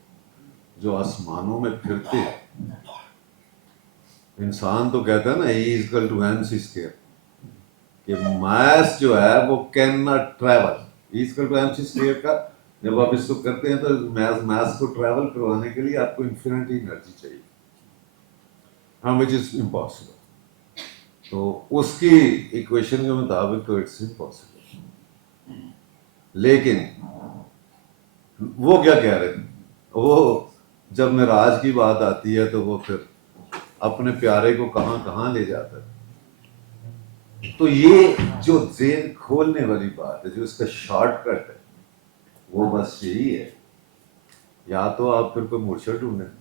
جو آسمانوں میں پھرتے ہیں, انسان تو کہتا ہے نا E is equal to M C square, کہ میس جو ہے وہ can not travel. E is equal to M C square کا جب آپ اس کو کرتے ہیں تو میس کو ٹریول کروانے کے لیے آپ کو انفینٹی انرجی چاہیے, which is impossible. تو اس کی ایکویشن کے مطابق تو اٹس امپاسبل. لیکن وہ کیا کہہ رہے ہیں, وہ جب معراج کی بات آتی ہے تو وہ پھر اپنے پیارے کو کہاں کہاں لے جاتا ہے. تو یہ جو ذہن کھولنے والی بات ہے, جو اس کا شارٹ کٹ ہے, وہ بس یہی ہے. یا تو آپ پھر کوئی مرشد ڈھونڈیں,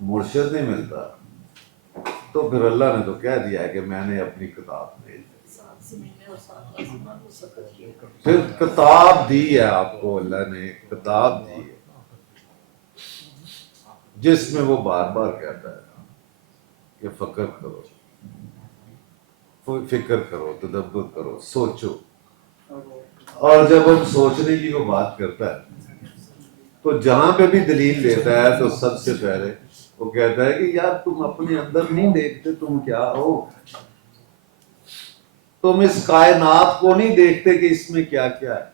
مرشد نہیں ملتا تو پھر اللہ نے تو کہہ دیا ہے کہ میں نے اپنی کتاب بھیج دی. پھر کتاب دی ہے آپ کو, اللہ نے کتاب دی ہے جس میں وہ بار بار کہتا ہے کہ فکر کرو, فکر کرو, تدبر کرو, سوچو. اور جب ہم سوچنے کی وہ بات کرتا ہے تو جہاں پہ بھی دلیل دیتا ہے تو سب سے پہلے وہ کہتا ہے کہ یار تم اپنے اندر نہیں دیکھتے تم کیا ہو, تم اس کائنات کو نہیں دیکھتے کہ اس میں کیا کیا ہے.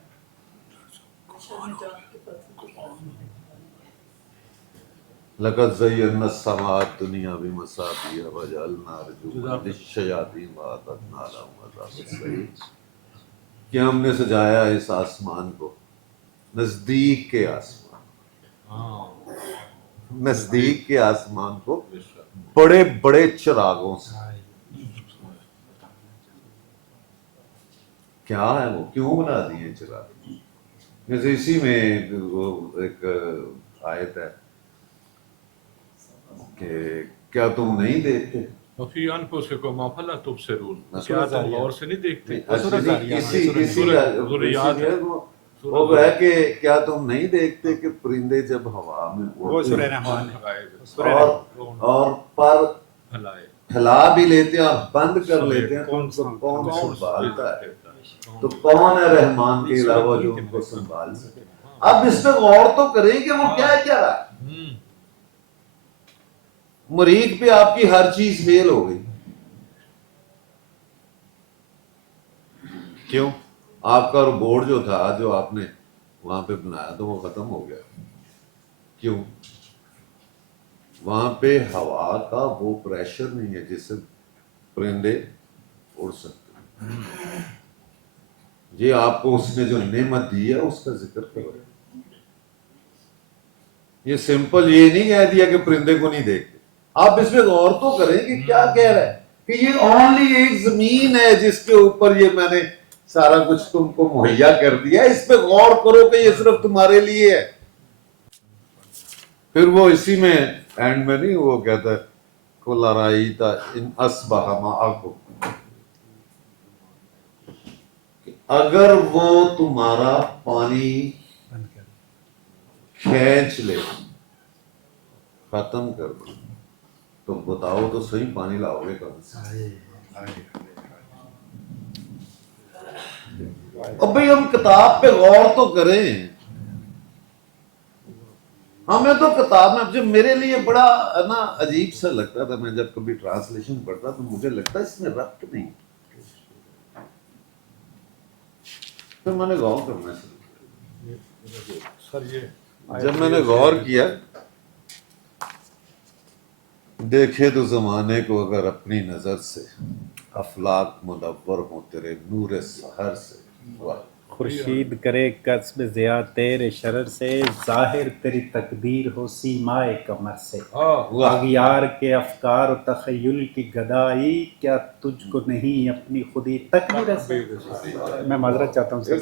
لقد زینا السماء الدنیا بمصابیح وجعلنا رجوما للشیاطین واعتدنا لهم عذاب السعیر, کہ ہم نے سجایا اس آسمان کو, نزدیک کے آسمان, نزدیک کے آسمان کو بڑے بڑے چراغوں سے. کیا ہے وہ, کیوں بنا دیے چراغ؟ جیسے اسی میں وہ ایک آیت ہے کہ کیا تم نہیں دیکھتے, وفی انفسکم افلا تبصرون, کیا تم غور سے نہیں دیکھتے؟ وہ ہے کہ کیا تم نہیں دیکھتے کہ پرندے جب ہوا میں وہ سورہ رحمان اور پر پھیلا بھی لیتے ہیں اور بند کر لیتے ہیں تو ان کو کون سنبھالتا ہے؟ تو کون ہے رحمان کے علاوہ جو ان کو سنبھال سکے؟ اب اس پہ غور تو کریں کہ وہ کیا کیا رہا ہے. مریخ پہ آپ کی ہر چیز فیل ہو گئی, کیوں؟ آپ کا بورڈ جو تھا جو آپ نے وہاں پہ بنایا تو وہ ختم ہو گیا. کیوں؟ وہاں پہ ہوا کا وہ پریشر نہیں ہے جس سے پرندے اڑ سکتے. یہ آپ کو اس نے جو نعمت دی ہے اس کا ذکر کرو. یہ سمپل یہ نہیں کہہ دیا کہ پرندے کو نہیں دیکھتے. آپ اس پہ غور تو کریں کہ کیا کہہ رہا ہے کہ یہ اونلی ایک زمین ہے جس کے اوپر یہ میں نے سارا کچھ تم کو مہیا کر دیا. اس پہ غور کرو کہ یہ صرف تمہارے لیے ہے. پھر وہ اسی میں اینڈ میں نہیں وہ کہتا ہے قُلْ أَرَأَيْتَ إِنْ أَصْبَحَ مَاؤُكُمْ, اگر وہ تمہارا پانی کھینچ لے, ختم کر دو, تو بتاؤ تو صحیح پانی لاؤ گے کہاں سے؟ اب بھئی ہم کتاب پہ غور تو کریں. ہمیں تو کتاب میں جب میرے لیے بڑا نا عجیب سا لگتا تھا, میں جب کبھی ٹرانسلیشن پڑھتا تو مجھے لگتا اس میں ربط نہیں. پھر میں نے غور کرنا شروع کیا. جب میں نے غور کیا, دیکھے تو زمانے کو اگر اپنی نظر سے, افلاک منور ہوں تیرے نور سحر سے. خورشید کرے کسب ضیاء تیرے شرر سے, ظاہر تیری تقدیر ہو سیمائے قمر سے. اغیار کے افکار و تخیل کی گدائی, کیا تجھ کو نہیں اپنی خودی تک بھی رسے. میں معذرت چاہتا ہوں سر,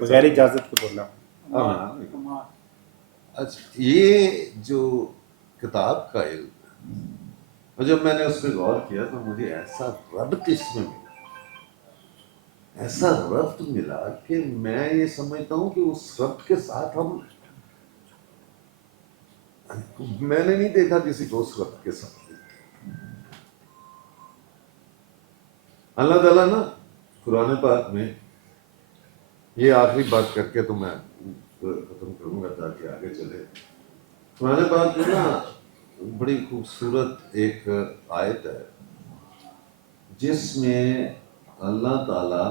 بغیر اجازت کے بول رہا ہوں. اچھا, یہ جو کتاب کا علم ہے, اور جب میں نے اس پہ غور کیا تو مجھے ایسا ربط اس میں ملا ایسا ربط ملا کہ میں یہ سمجھتا ہوں کہ اس ربط کے ساتھ میں نے نہیں دیکھا کسی کو اس ربط کے ساتھ. اللہ تعالیٰ نا قرآن پاک میں یہ آخری بات کر کے تو میں ختم کروں گا تاکہ آگے چلے. قرآن پاک میں نا بڑی خوبصورت ایک آیت ہے جس میں اللہ تعالیٰ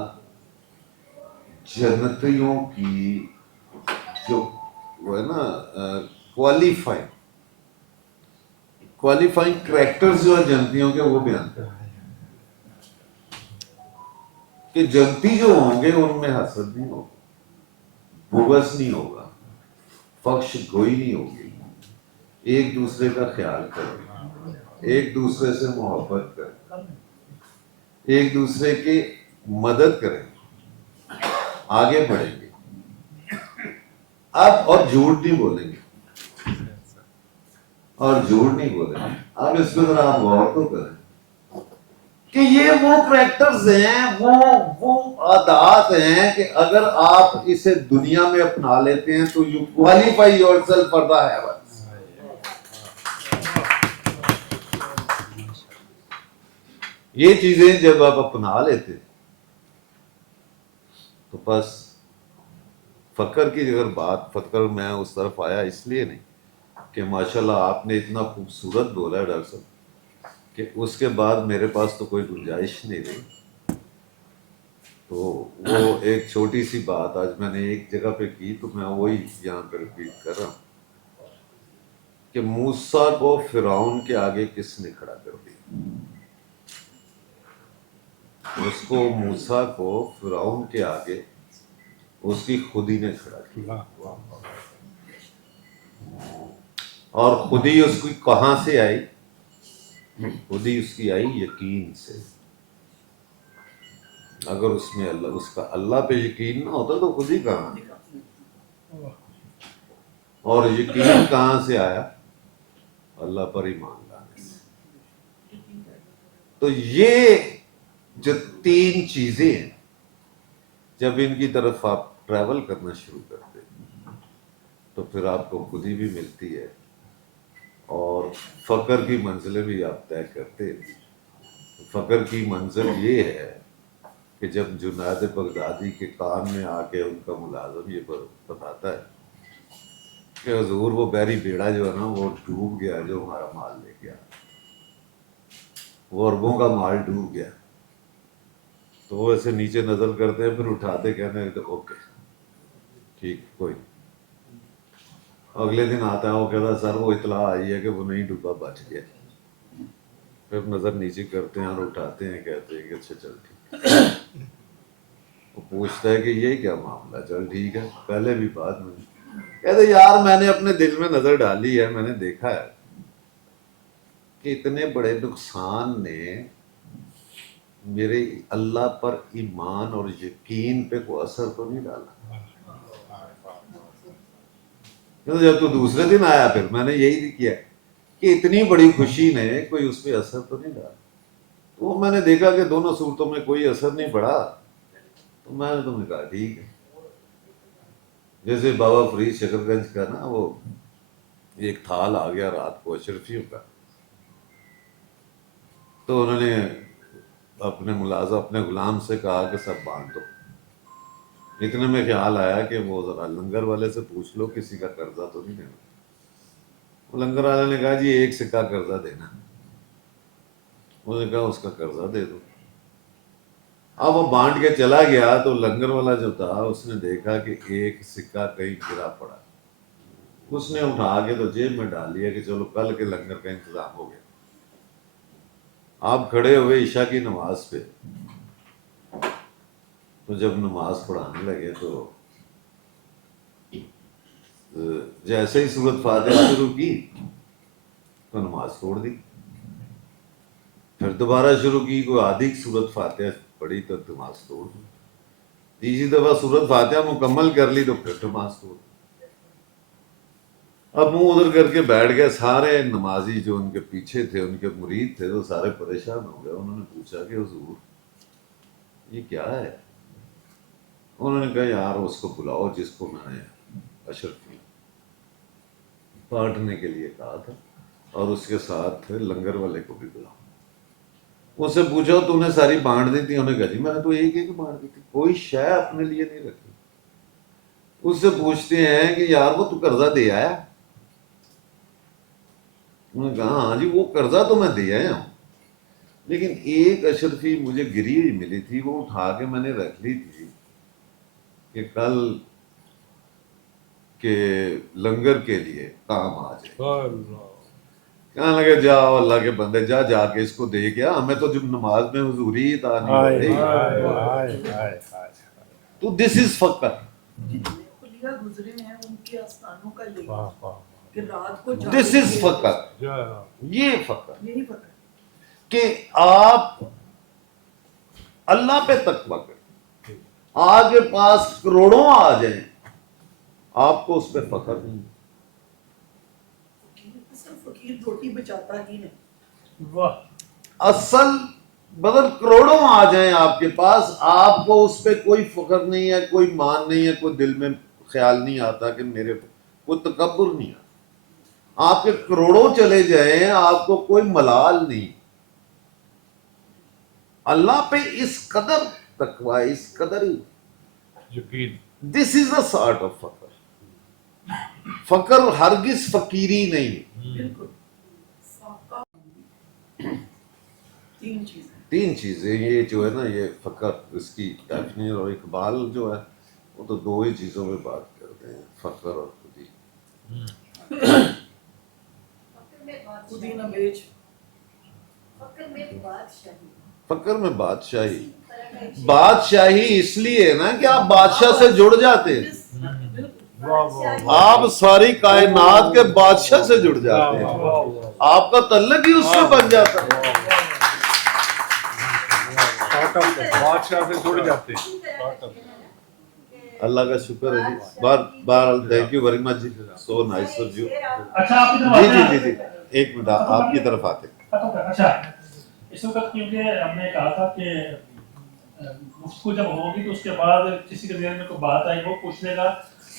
جنتیوں کی جو وہ ہے نا کوالیفائنگ کریکٹرز جو ہیں جنتیوں کے وہ بیان کرتے ہیں کہ جنتی جو ہوں گے ان میں حسد نہیں ہوگا، بغض نہیں ہوگا، فحش گوئی نہیں ہوگی، ایک دوسرے کا خیال کریں، ایک دوسرے سے محبت کریں، ایک دوسرے کی مدد کریں، آگے بڑھیں گے. اب اور جھوٹ نہیں بولیں گے، اور جھوٹ نہیں بولیں گے. اب اس پہ ذرا آپ غور تو کریں کہ یہ وہ کریکٹرز ہیں، وہ عادات ہیں کہ اگر آپ اسے دنیا میں اپنا لیتے ہیں تو you qualify your self for the havens. یہ چیزیں جب آپ اپنا لیتے تو بس فقر کی اگر بات، فقر میں اس طرف آیا اس لیے نہیں کہ ماشاءاللہ آپ نے اتنا خوبصورت بولا ہے ڈاکٹر صاحب کہ اس کے بعد میرے پاس تو کوئی گنجائش نہیں رہی. تو وہ ایک چھوٹی سی بات آج میں نے ایک جگہ پہ کی تو میں وہی یہاں پہ ریپیٹ کر رہا ہوں کہ موسیٰ کو فرعون کے آگے کس نے کھڑا کر دیا؟ اس کو موسیٰ کو فرعون کے آگے اس کی خودی نے کھڑا کیا، اور خودی اس کی کہاں سے آئی؟ خودی اس کی آئی یقین سے. اگر اس میں اس کا اللہ پہ یقین نہ ہوتا تو خودی کہاں؟ اور یقین کہاں سے آیا؟ اللہ پر ایمان لانے سے. تو یہ جو تین چیزیں ہیں جب ان کی طرف آپ ٹریول کرنا شروع کرتے تو پھر آپ کو خودی بھی ملتی ہے اور فقر کی منزلیں بھی آپ طے کرتے. فقر کی منزل یہ ہے کہ جب جنید بغدادی کے کان میں آ کے ان کا ملازم یہ بتاتا ہے کہ حضور وہ بحری بیڑا جو ہے نا وہ ڈوب گیا جو ہمارا مال لے گیا، وہ اربوں کا مال ڈوب گیا. تو وہ ایسے نیچے نظر کرتے ہیں پھر اٹھاتے کہنے اوکے ٹھیک کوئی. اگلے دن آتا ہے وہ کہتا سر وہ اطلاع آئی ہے کہ وہ نہیں ڈوبا، بچ گیا. پھر نظر نیچے کرتے ہیں اور اٹھاتے ہیں، کہتے ہیں کہ اچھا چل ٹھیک. وہ پوچھتا ہے کہ یہ کیا معاملہ؟ چل ٹھیک ہے پہلے بھی بات میں کہتے یار میں نے اپنے دل میں نظر ڈالی ہے، میں نے دیکھا ہے کہ اتنے بڑے نقصان نے میرے اللہ پر ایمان اور یقین پہ کوئی اثر تو نہیں ڈالا. جب تو دوسرے دن آیا پھر میں نے یہی کیا کہ اتنی بڑی خوشی نے کوئی اس پہ اثر تو نہیں ڈالا. تو میں نے دیکھا کہ دونوں صورتوں میں کوئی اثر نہیں پڑا تو میں نے تمہیں کہا ٹھیک ہے. جیسے بابا فرید شکر گنج کا نا وہ ایک تھال آ گیا رات کو اشرفیوں کا، تو انہوں نے اپنے ملازم اپنے غلام سے کہا کہ سب باندھ دو. اتنے میں خیال آیا کہ وہ ذرا لنگر والے سے پوچھ لو کسی کا قرضہ تو نہیں دینا. وہ لنگر والے نے کہا جی ایک سکہ قرضہ دینا. انہوں نے کہا اس کا قرضہ دے دو. اب وہ بانٹ کے چلا گیا تو لنگر والا جو تھا اس نے دیکھا کہ ایک سکہ کہیں گرا پڑا. اس نے اٹھا کے تو جیب میں ڈال لیا کہ چلو کل کے لنگر کا انتظام ہو گیا. آپ کھڑے ہوئے عشاء کی نماز پہ، تو جب نماز پڑھانے لگے تو جیسے ہی سورۃ فاتحہ شروع کی تو نماز چھوڑ دی. پھر دوبارہ شروع کی، کوئی آدھی سورۃ فاتحہ پڑھی تو نماز توڑ دی. تیسری دفعہ سورۃ فاتحہ مکمل کر لی تو پھر نماز توڑ دی. اب منہ ادھر کر کے بیٹھ گئے. سارے نمازی جو ان کے پیچھے تھے ان کے مرید تھے وہ سارے پریشان ہو گئے. انہوں نے پوچھا کہ حضور یہ کیا ہے؟ انہوں نے کہا یار اس کو بلاؤ جس کو میں نے اشرفی بانٹنے کے لیے کہا تھا، اور اس کے ساتھ لنگر والے کو بھی بلاؤ. اس سے پوچھو تو نے ساری بانٹ دی تھی؟ انہوں نے کہا جی میں نے تو ایک ایک بانٹ دی تھی، کوئی شے اپنے لیے نہیں رکھی. اس سے پوچھتے ہیں کہ یار وہ تو قرضہ دے آیا؟ انہوں نے کہا ہاں جی وہ قرضہ تو میں دے آیا ہوں، لیکن ایک اشرفی مجھے گری ہوئی ملی تھی، وہ اٹھا کے میں نے رکھ لی تھی کہ کل کے لنگر کے لیے کام آ جائے. کہنے لگے جاؤ اللہ کے بندے جا جا کے اس کو دے گیا، ہمیں تو جب نماز میں حضوری عطا نہیں ہو رہی. تو دس از فقر. جتنے خلیہ گزرے ہیں ان کے آستانوں کا یہی کہ رات کو دس از فقر. یہ فقر یہی فقر کہ آپ اللہ پہ تقویٰ کریں، آپ کے پاس کروڑوں آ جائیں، آپ کو اس پہ فخر نہیں. صرف فقیر روٹی بچاتا ہی نہیں، واہ اصل بدل کروڑوں آ جائیں آپ کے پاس، آپ کو اس پہ کوئی فخر نہیں ہے، کوئی مان نہیں ہے، کوئی دل میں خیال نہیں آتا کہ میرے کوئی تکبر نہیں آتا. آپ کے کروڑوں چلے جائیں آپ کو کوئی ملال نہیں. اللہ پہ اس قدر تقوی، اس قدر یقین. دس از اے سارٹ آف فخر. فخر ہرگز فقیری نہیں. بالکل فاقہ. تین چیزیں یہ جو ہے نا، یہ فخر اس کی ڈیفینیشن، اور اقبال جو ہے وہ تو دو ہی چیزوں میں بات کرتے ہیں، فخر اور خودی. خودی نہ بیچ. فخر میں بادشاہی، بادشاہی اس لیے نا کہ آپ بادشاہ سے جڑ جاتے ہیں، آپ ساری کائنات کے بادشاہ سے جڑ جاتے ہیں، آپ کا تعلق ہی اس سے بن جاتا ہے. بادشاہ سے جڑ جاتے ہیں. اللہ کا شکر ہے جی. بہرحال تھینک یو ویری مچ جی، سو نائس آف یو. اچھا آپ کی طرف جی آتے جی ہیں. جی جی ایک منٹ آپ کی طرف آتے. اچھا اس وقت کیونکہ ہم نے کہا تھا کہ گفتگو جب ہوگی تو اس کے بعد کسی کے ذہن میں کوئی بات آئی وہ پوچھ لے گا.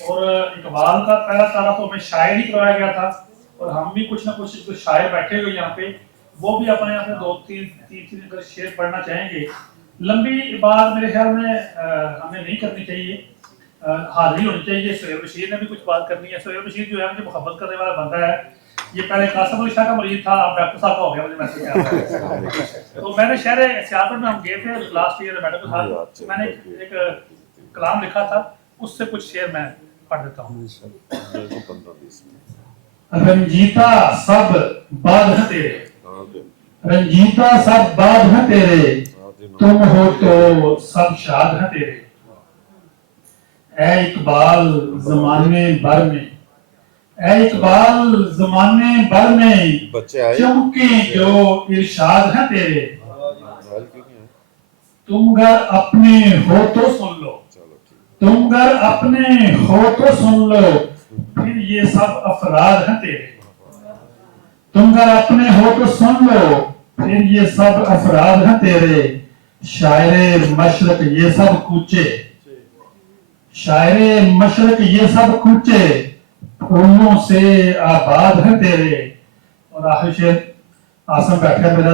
اور اقبال کا پہلا تعارف تو ہمیں شاعر ہی کروایا گیا تھا، اور ہم بھی کچھ نہ کچھ شاعر بیٹھے ہوئے یہاں پہ، وہ بھی اپنے آپ میں دو تین اگر شعر پڑھنا چاہیں گے. لمبی بات میرے خیال میں ہمیں نہیں کرنی چاہیے، حاضری ہونی چاہیے. سہیل بشیر نے بھی کچھ بات کرنی ہے. سہیل بشیر جو ہے مجھے محبت کرنے والا بندہ ہے. یہ پہلے قاسم علی شاہ کا مرید تھا، اب ڈاکٹر صاحب کا ہو گیا مجھے میسج آیا. تو میں نے شہر سیاپور میں ہم گئے تھے لاسٹ ایئر میڈم کے ساتھ، میں نے ایک کلام لکھا تھا، اس سے کچھ شعر میں پڑھ دیتا ہوں. رنجیتا سب باد ہیں تیرے، رنجیتا سب باد ہیں تیرے، تم ہو تو سب شاد ہیں تیرے. اے اقبال زمانے بھر میں، اے اقبال زمانے بھر میں چمکے جو ارشاد ہیں تیرے. تم گر اپنے ہو تو سن لو، تم گر اپنے ہو تو سن لو، پھر یہ سب افراد ہیں تیرے. تم گر اپنے ہو تو سن لو، پھر یہ سب افراد ہیں تیرے. شاعر مشرق یہ سب کوچے، شاعر مشرق یہ سب کوچے، پھولوں سے آباد ہیں تیرے. اور آخر شعر آسم بیٹھا میرا